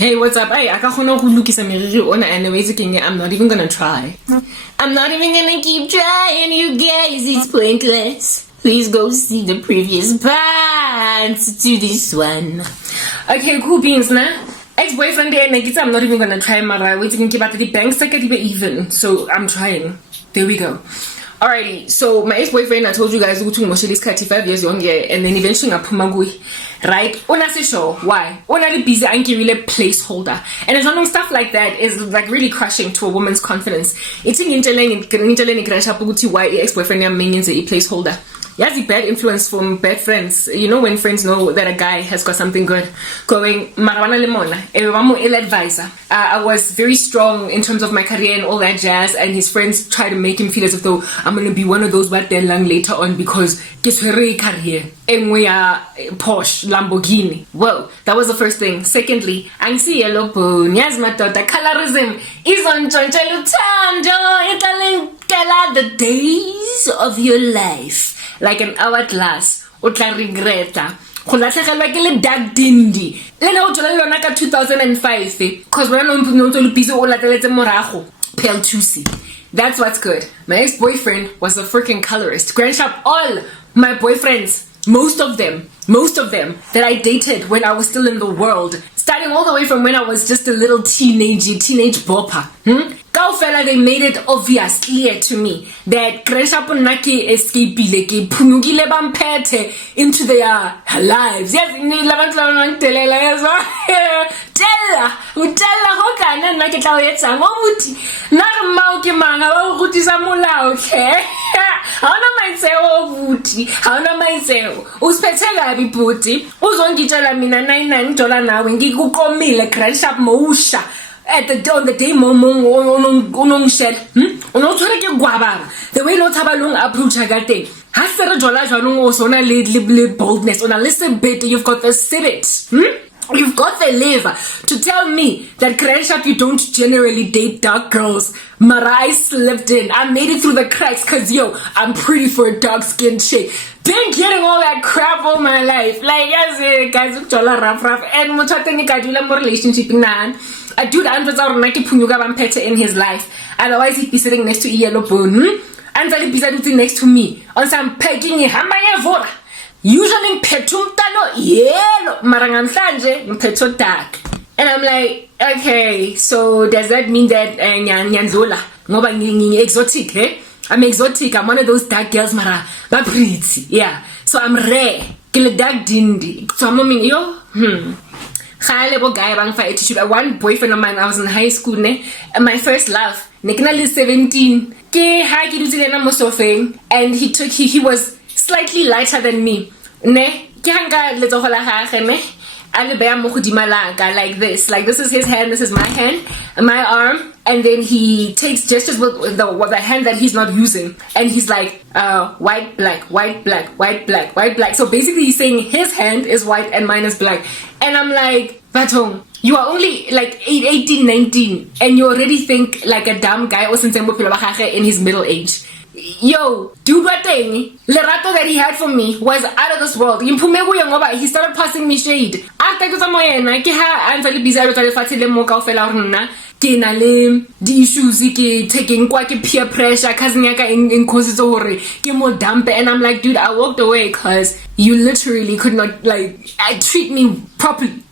Hey, what's up? Hey, I can't look at me anyways. I'm not even gonna try. I'm not even gonna keep trying, you guys. It's pointless. Please go see the previous parts to this one. Okay, cool beans, nah. Ex-boyfriend there, I'm not even gonna try. Mara, waiting to get the bank second even. So I'm trying. There we go. Alrighty, so my ex-boyfriend, I told you guys, is 35 years younger, and then eventually Pumagui, right? Honestly, sure. Why? Only busy and really placeholder. And it's one stuff like that is like really crushing to a woman's confidence. It's in why ex-boyfriend is a placeholder. Yes, the bad influence from bad friends. You know when friends know that a guy has got something good going. Marwana lemona, ill advisor. I was very strong in terms of my career and all that jazz, and his friends try to make him feel as if though I'm gonna be one of those bad then lang later on because guess where career and we are Porsche Lamborghini. Whoa, that was the first thing. Secondly, I see yellow bone. Yes, my daughter, colorism is on the days of your life. Like an hourglass, o tla regreta. Go latlhegelwa ke le dark dindi. Le ne o tshola lona ka 2005 cause wena no ntse busy o lateletse morago. Pale 2C. That's what's good. My ex-boyfriend was a freaking colorist. Grandshop, all my boyfriends, most of them that I dated when I was still in the world, starting all the way from when I was just a little teenage bopper. Kaufela, they made it obvious, clear to me that Kreshapunaki escapile ke punugile bampete into their lives. Yes, tella hokana na ke tla o etsa mo buti na re mau ke mana ba go gutisa molao ke ha ona maitseo buti ha ona maitseo o spetsela bi buti uzongitshela mina $99 nawe ngikukomile Grandshop Mousha on the day the way no tabalong approach agate ha sere jola jwanong o sona le boldness on a little bit. You've got the civet, you've got the liver to tell me that Grandshop, you don't generally date dark girls. Mara, I slipped in. I made it through the cracks cause yo, I'm pretty for a dark skinned chick. Been getting all that crap all my life. Like yes, guys, rough and relationship in a dude hundreds of Nike Punuga Vampeta in his life. Otherwise he'd be sitting next to yellow bone. And then he'd be sitting next to me on some pegging Hamaya Vora. Usually petum tano yellow Marangan Sanje peto dark. And I'm like, okay, so does that mean that Nyanzola no exotic, eh? I'm exotic, I'm one of those dark girls, Mara, but pretty, yeah. So I'm rare, kill a dark dindi. So I'm mean yo, guy attitude. One boyfriend of mine, I was in high school, ne? And my first love, Nicknally 17. And he was slightly lighter than me. Ne? Like this. Like this is his hand, this is my hand, my arm, and then he takes gestures with the hand that he's not using, and he's like white, black, white, black, white, black, white, black. So basically he's saying his hand is white and mine is black. And I'm like, Batong, you are only like 18, 19, and you already think like a dumb guy or in his middle age. Yo, dude, what thing? Lerato that he had for me was out of this world. He started passing me shade. After I the issues taking quite peer pressure in causes and I'm like, dude, I walked away because you literally could not treat me properly.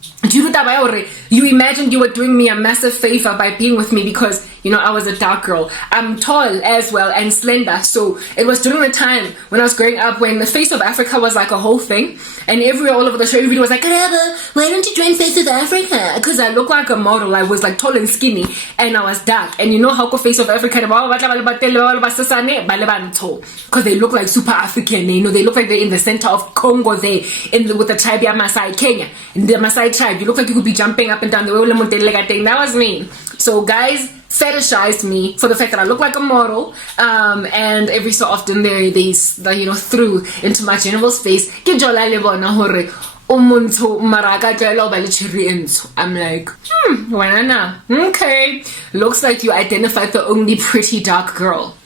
You imagined you were doing me a massive favor by being with me because you know I was a dark girl. I'm tall as well and slender, so it was during the time when I was growing up when the Face of Africa was like a whole thing, and all over the show everybody was like, why don't you join Face of Africa? Because I look like a model. I was like tall and skinny and I was dark, and you know how Face of Africa because they look like super African, you know, they look like they're in the center of Congo there with the tribe of Maasai, Kenya, in the Maasai tribe. You look like you could be jumping up and down the way. That was me. So guys fetishized me for the fact that I look like a model, and every so often they threw into my genital space. I'm like, okay, looks like you identified the only pretty dark girl.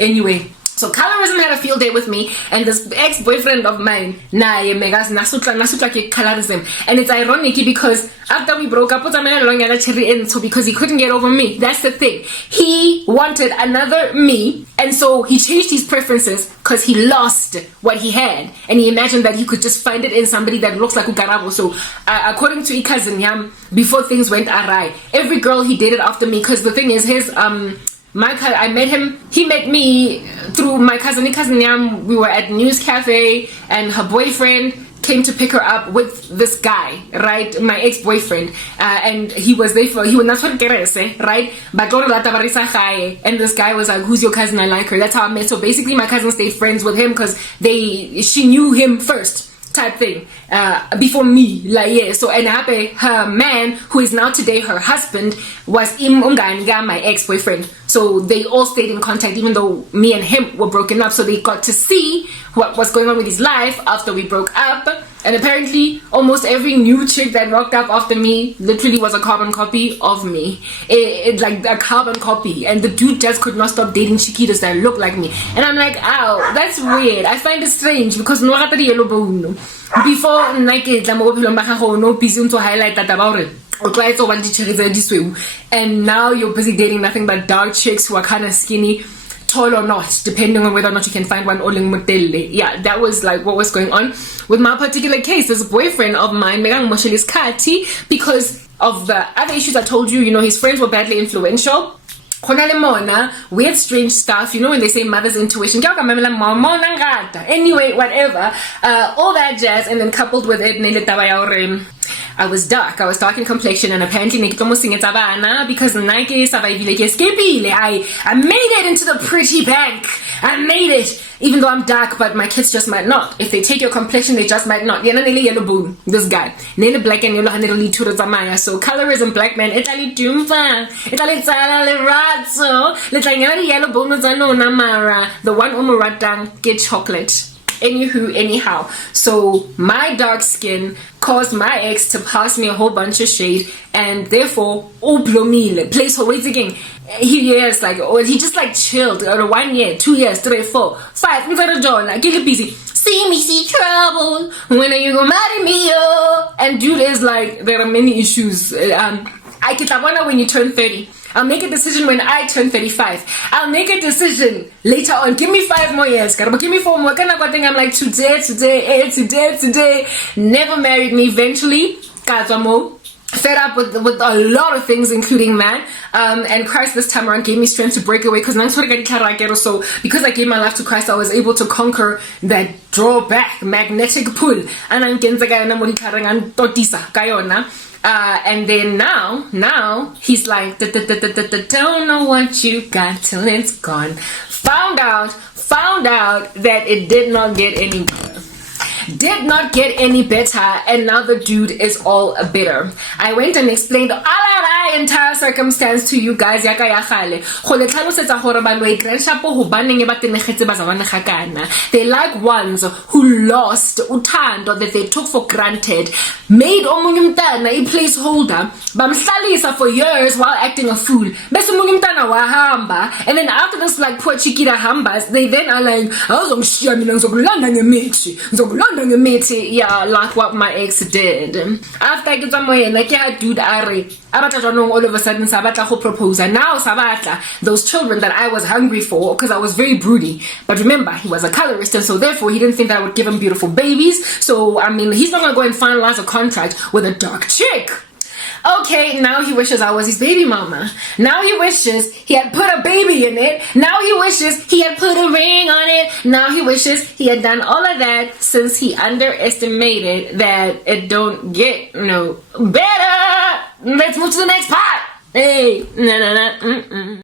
Anyway, So colorism had a field day with me, and this ex-boyfriend of mine, colorism. And it's ironic because after we broke up, because he couldn't get over me. That's the thing. He wanted another me, and so he changed his preferences because he lost what he had, and he imagined that he could just find it in somebody that looks like Ukarabo. So according to Ikazin Yam, before things went awry, every girl he dated after me, because the thing is I met him, he met me through my cousin Yam. We were at News Cafe, and her boyfriend came to pick her up with this guy, right? My ex-boyfriend, and he was there he was not right? But and this guy was like, "Who's your cousin? I like her." That's how I met. So basically, my cousin stayed friends with him because she knew him first, type thing, before me, like, yeah. So and her man, who is now today her husband, was my ex-boyfriend. So they all stayed in contact, even though me and him were broken up. So they got to see what was going on with his life after we broke up. And apparently, almost every new chick that rocked up after me literally was a carbon copy of me. It's like a carbon copy. And the dude just could not stop dating chiquitos that look like me. And I'm like, ow, that's weird. I find it strange because before, no busy to highlight that about it. And now you're busy dating nothing but dark chicks who are kind of skinny, tall or not, depending on whether or not you can find one. Yeah, that was like what was going on with my particular case. This boyfriend of mine, because of the other issues I told you, his friends were badly influential. Weird, strange stuff, when they say mother's intuition. Anyway, whatever. All that jazz, and then coupled with it, I was dark in complexion, and apparently because I made it into the pretty bank. I made it, even though I'm dark, but my kids just might not. If they take your complexion, they just might not. This guy, black and yellow, so colorism, black man, Italy dumfa, Italy razzo, yellow bones, the one umuratang get chocolate. Anyhow, so my dark skin caused my ex to pass me a whole bunch of shade, and therefore, place her weight again. He just like chilled. 1 year, 2 years, 3, 4, 5. Get busy. See me, see trouble. When are you gonna marry me? Oh? And dude is like, there are many issues. I get that one when you turn 30. I'll make a decision when I turn 35. I'll make a decision later on. Give me 5 more years. Give me 4 more. I'm like, today. Never married me eventually. Fed up with a lot of things, including that. And Christ this time around gave me strength to break away. So because I gave my life to Christ, I was able to conquer that drawback, magnetic pull. And then now he's like, don't know what you got till it's gone. Found out that it did not get any better. And now the dude is all bitter. I went and explained the entire circumstance to you guys. They like ones who lost utando that they took for granted, made a placeholder for years while acting a fool. And then after this, like, poor chiquita hambas, they then are like, yeah, like what my ex did. After I get somewhere, like, yeah, dude, all of a sudden, Sabatla propose. And now, Sabatla, those children that I was hungry for, because I was very broody. But remember, he was a colorist, and so therefore, he didn't think that I would give him beautiful babies. So, I mean, he's not going to go and finalize a contract with a dark chick. Okay, now he wishes I was his baby mama. Now he wishes he had put a baby in it. Now he wishes he had put a ring on it. Now he wishes he had done all of that since he underestimated that it don't get no better. Let's move to the next part. Hey,